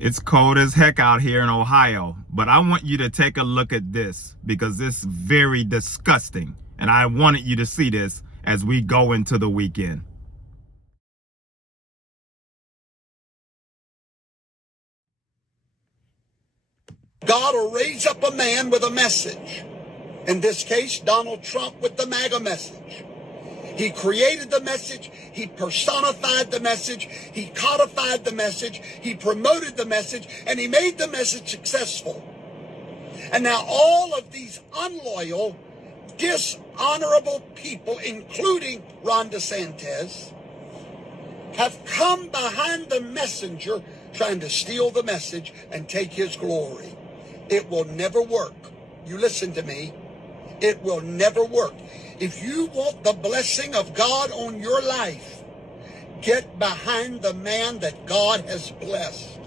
It's cold as heck out here in Ohio, but I want you to take a look at this because this is very disgusting. And I wanted you to see this as we go into the weekend. God will raise up a man with a message. In this case, Donald Trump with the MAGA message. He created the message, he personified the message, he codified the message, he promoted the message, and he made the message successful. And now all of these unloyal, dishonorable people, including Ron DeSantis, have come behind the messenger trying to steal the message and take his glory. It will never work. You listen to me. It will never work. If you want the blessing of God on your life, get behind the man that God has blessed.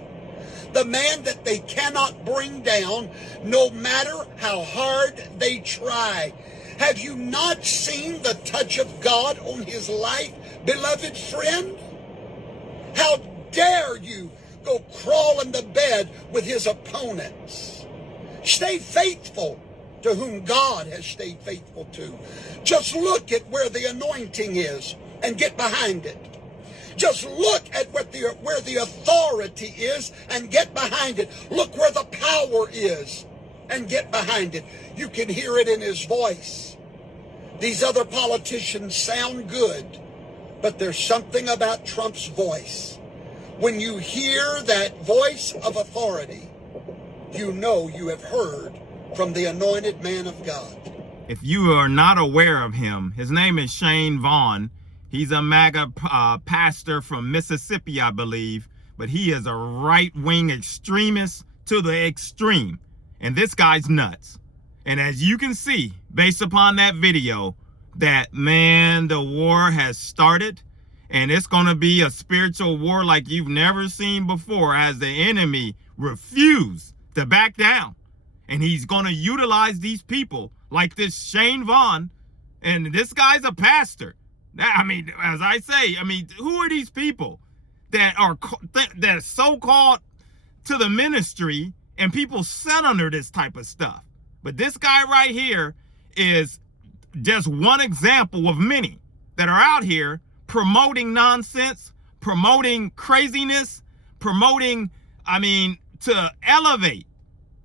The man that they cannot bring down, no matter how hard they try. Have you not seen the touch of God on his life, beloved friend? How dare you go crawl in the bed with his opponents? Stay faithful to whom God has stayed faithful to. Just look at where the anointing is and get behind it. Just look at where the authority is and get behind it. Look where the power is and get behind it. You can hear it in his voice. These other politicians sound good, but there's something about Trump's voice. When you hear that voice of authority, you know you have heard from the anointed man of God. If you are not aware of him, his name is Vaughn. He's a MAGA pastor from Mississippi, I believe, but he is a right-wing extremist to the extreme. And this guy's nuts. And as you can see, based upon that video, that, man, the war has started. And it's going to be a spiritual war like you've never seen before as the enemy refused to back down. And he's going to utilize these people like this Vaughn. And this guy's a pastor. I mean, as I say, who are these people that are so-called to the ministry and people sit under this type of stuff? But this guy right here is just one example of many that are out here promoting nonsense, promoting craziness, promoting, to elevate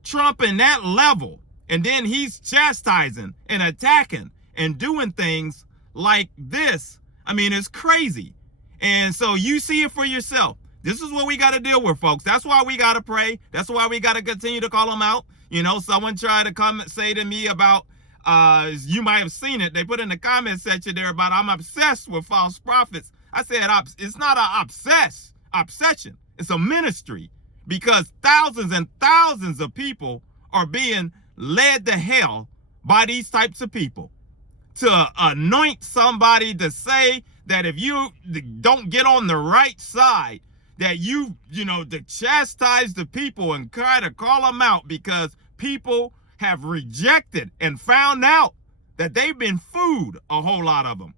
Trump in that level. And then he's chastising and attacking and doing things like this. It's crazy. And so you see it for yourself. This is what we got to deal with, folks. That's why we got to pray. That's why we got to continue to call them out. Someone tried to come and say to me about, you might have seen it. They put in the comment section there about I'm obsessed with false prophets. I said, it's not an obsession. It's a ministry, because thousands and thousands of people are being led to hell by these types of people. To anoint somebody to say that if you don't get on the right side, that to chastise the people and try to call them out because people have rejected and found out that they've been fooled, a whole lot of them.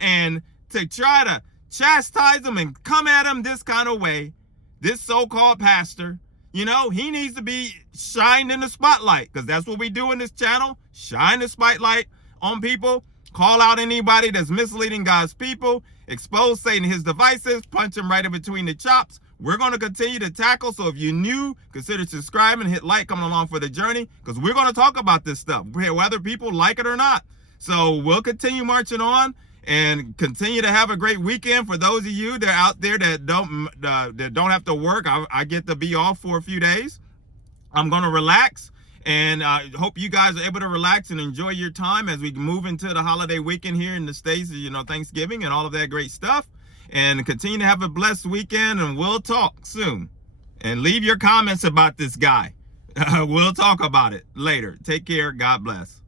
And to try to chastise them and come at them this kind of way, this so-called pastor, he needs to be shined in the spotlight, because that's what we do in this channel. Shine the spotlight on people, call out anybody that's misleading God's people, expose Satan and his devices, punch him right in between the chops. We're going to continue to tackle. So if you're new, consider subscribing, hit like, coming along for the journey, because we're going to talk about this stuff, whether people like it or not. So we'll continue marching on and continue to have a great weekend. For those of you that are out there that don't have to work, I get to be off for a few days. I'm going to relax, and I hope you guys are able to relax and enjoy your time as we move into the holiday weekend here in the States, Thanksgiving and all of that great stuff. And continue to have a blessed weekend, and we'll talk soon. And leave your comments about this guy. We'll talk about it later. Take care. God bless.